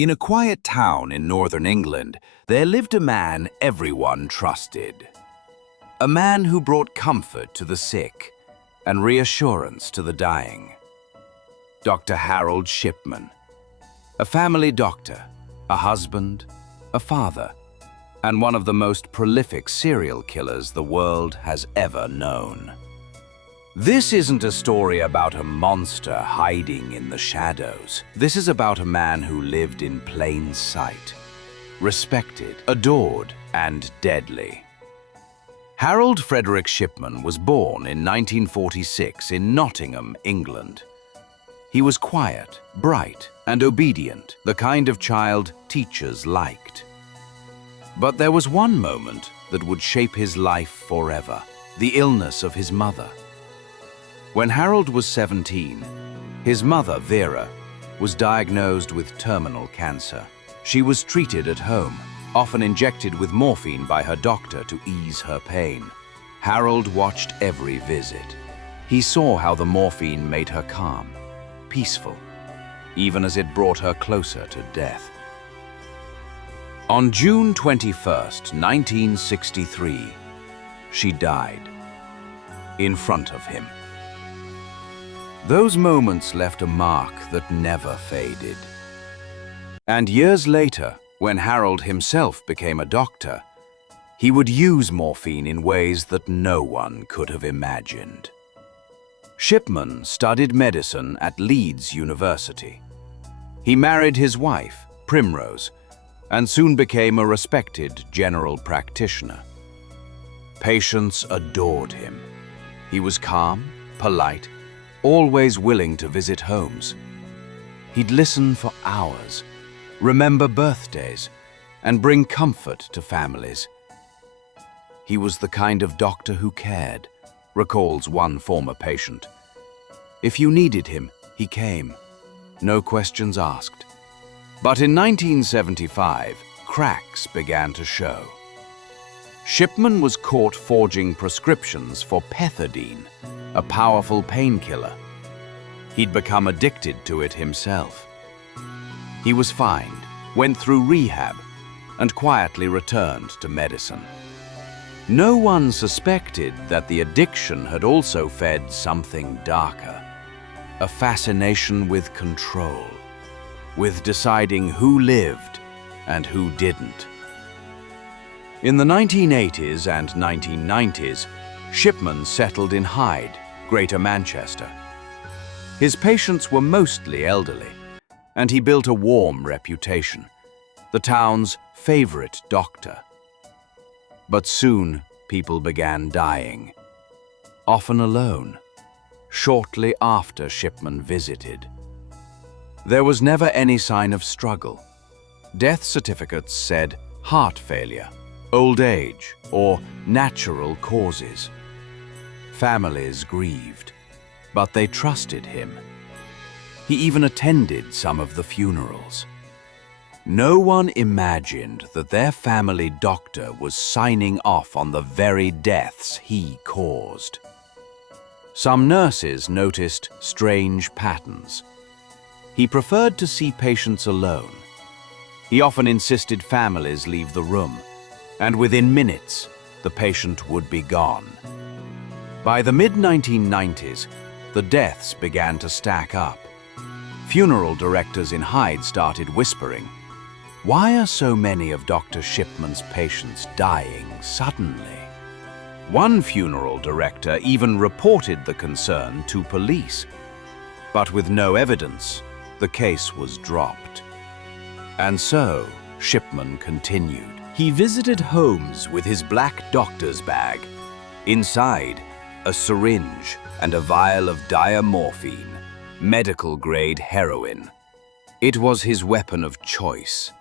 In a quiet town in northern England, there lived a man everyone trusted. A man who brought comfort to the sick and reassurance to the dying. Dr. Harold Shipman. A family doctor, a husband, a father, and one of the most prolific serial killers the world has ever known. This isn't a story about a monster hiding in the shadows. This is about a man who lived in plain sight, respected, adored, and deadly. Harold Frederick Shipman was born in 1946 in Nottingham, England. He was quiet, bright, and obedient, the kind of child teachers liked. But there was one moment that would shape his life forever: the illness of his mother. When Harold was 17, his mother, Vera, was diagnosed with terminal cancer. She was treated at home, often injected with morphine by her doctor to ease her pain. Harold watched every visit. He saw how the morphine made her calm, peaceful, even as it brought her closer to death. On June 21st, 1963, she died in front of him. Those moments left a mark that never faded. And years later, when Harold himself became a doctor, he would use morphine in ways that no one could have imagined. Shipman studied medicine at Leeds University. He married his wife, Primrose, and soon became a respected general practitioner. Patients adored him. He was calm, polite, always willing to visit homes. He'd listen for hours, remember birthdays, and bring comfort to families. He was the kind of doctor who cared, recalls one former patient. If you needed him, he came, no questions asked. But in 1975, cracks began to show. Shipman was caught forging prescriptions for pethidine, a powerful painkiller. He'd become addicted to it himself. He was fined, went through rehab, and quietly returned to medicine. No one suspected that the addiction had also fed something darker, a fascination with control, with deciding who lived and who didn't. In the 1980s and 1990s, Shipman settled in Hyde, Greater Manchester. His patients were mostly elderly, and he built a warm reputation, the town's favorite doctor. But soon, people began dying, often alone, shortly after Shipman visited. There was never any sign of struggle. Death certificates said heart failure, old age, or natural causes. Families grieved, but they trusted him. He even attended some of the funerals. No one imagined that their family doctor was signing off on the very deaths he caused. Some nurses noticed strange patterns. He preferred to see patients alone. He often insisted families leave the room, and within minutes, the patient would be gone. By the mid-1990s, the deaths began to stack up. Funeral directors in Hyde started whispering, "Why are so many of Dr. Shipman's patients dying suddenly?" One funeral director even reported the concern to police. But with no evidence, the case was dropped. And so, Shipman continued. He visited homes with his black doctor's bag. Inside, a syringe and a vial of diamorphine, medical-grade heroin. It was his weapon of choice.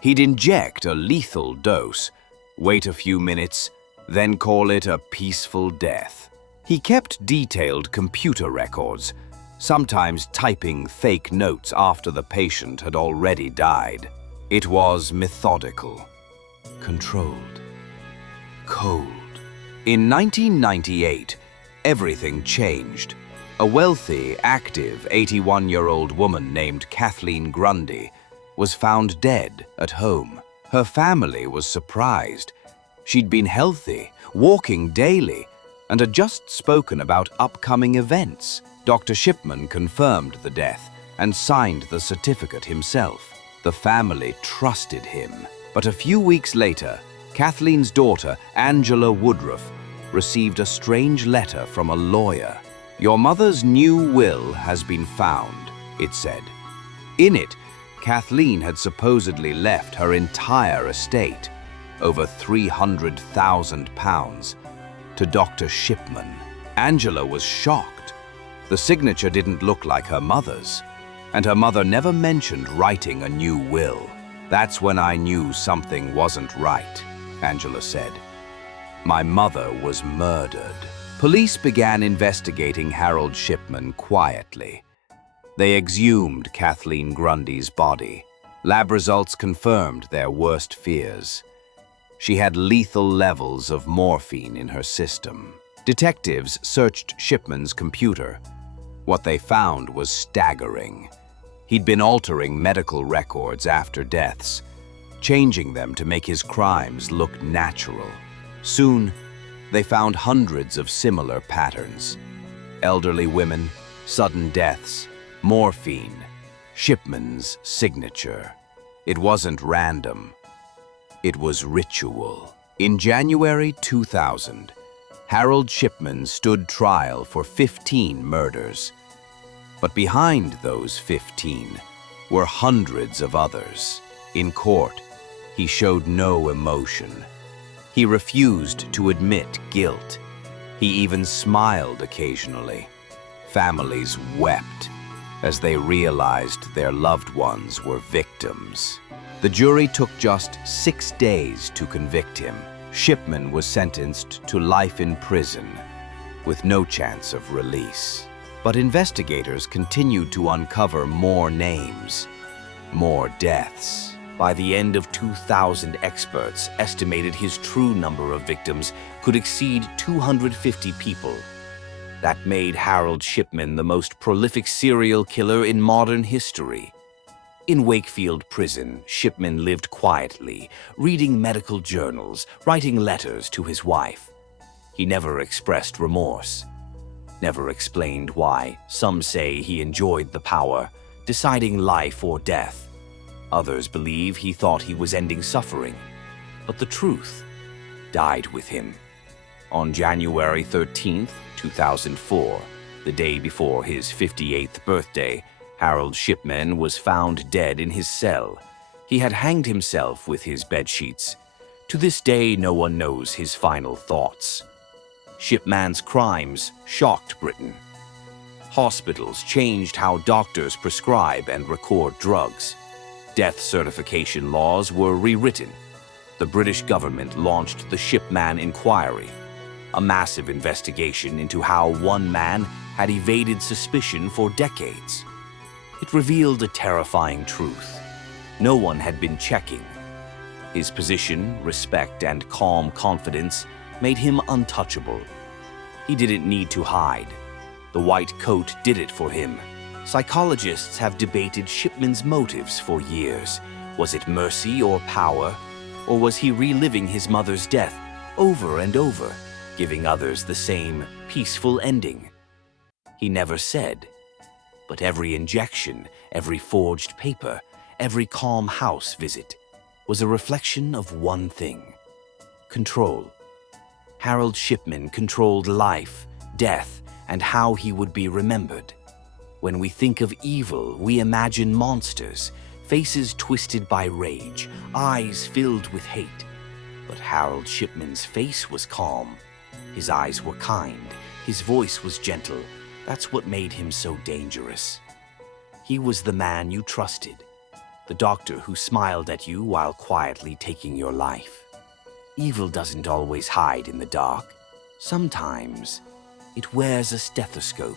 He'd inject a lethal dose, wait a few minutes, then call it a peaceful death. He kept detailed computer records, sometimes typing fake notes after the patient had already died. It was methodical, controlled, cold. In 1998, everything changed. A wealthy, active 81-year-old woman named Kathleen Grundy was found dead at home. Her family was surprised. She'd been healthy, walking daily, and had just spoken about upcoming events. Dr. Shipman confirmed the death and signed the certificate himself. The family trusted him. But a few weeks later, Kathleen's daughter, Angela Woodruff, received a strange letter from a lawyer. "Your mother's new will has been found," it said. In it, Kathleen had supposedly left her entire estate, over £300,000, to Dr. Shipman. Angela was shocked. The signature didn't look like her mother's, and her mother never mentioned writing a new will. "That's when I knew something wasn't right," Angela said. "My mother was murdered." Police began investigating Harold Shipman quietly. They exhumed Kathleen Grundy's body. Lab results confirmed their worst fears. She had lethal levels of morphine in her system. Detectives searched Shipman's computer. What they found was staggering. He'd been altering medical records after deaths, changing them to make his crimes look natural. Soon, they found hundreds of similar patterns. Elderly women, sudden deaths, morphine, Shipman's signature. It wasn't random. It was ritual. In January 2000, Harold Shipman stood trial for 15 murders. But behind those 15 were hundreds of others. In court, he showed no emotion. He refused to admit guilt. He even smiled occasionally. Families wept as they realized their loved ones were victims. The jury took just 6 days to convict him. Shipman was sentenced to life in prison with no chance of release. But investigators continued to uncover more names, more deaths. By the end of 2000, experts estimated his true number of victims could exceed 250 people. That made Harold Shipman the most prolific serial killer in modern history. In Wakefield Prison, Shipman lived quietly, reading medical journals, writing letters to his wife. He never expressed remorse, never explained why. Some say he enjoyed the power, deciding life or death. Others believe he thought he was ending suffering, but the truth died with him. On January 13, 2004, the day before his 58th birthday, Harold Shipman was found dead in his cell. He had hanged himself with his bedsheets. To this day, no one knows his final thoughts. Shipman's crimes shocked Britain. Hospitals changed how doctors prescribe and record drugs. Death certification laws were rewritten. The British government launched the Shipman Inquiry, a massive investigation into how one man had evaded suspicion for decades. It revealed a terrifying truth. No one had been checking. His position, respect, and calm confidence made him untouchable. He didn't need to hide. The white coat did it for him. Psychologists have debated Shipman's motives for years. Was it mercy or power? Or was he reliving his mother's death over and over, giving others the same peaceful ending? He never said. But every injection, every forged paper, every calm house visit was a reflection of one thing: control. Harold Shipman controlled life, death, and how he would be remembered. When we think of evil, we imagine monsters, faces twisted by rage, eyes filled with hate. But Harold Shipman's face was calm. His eyes were kind. His voice was gentle. That's what made him so dangerous. He was the man you trusted, the doctor who smiled at you while quietly taking your life. Evil doesn't always hide in the dark. Sometimes it wears a stethoscope.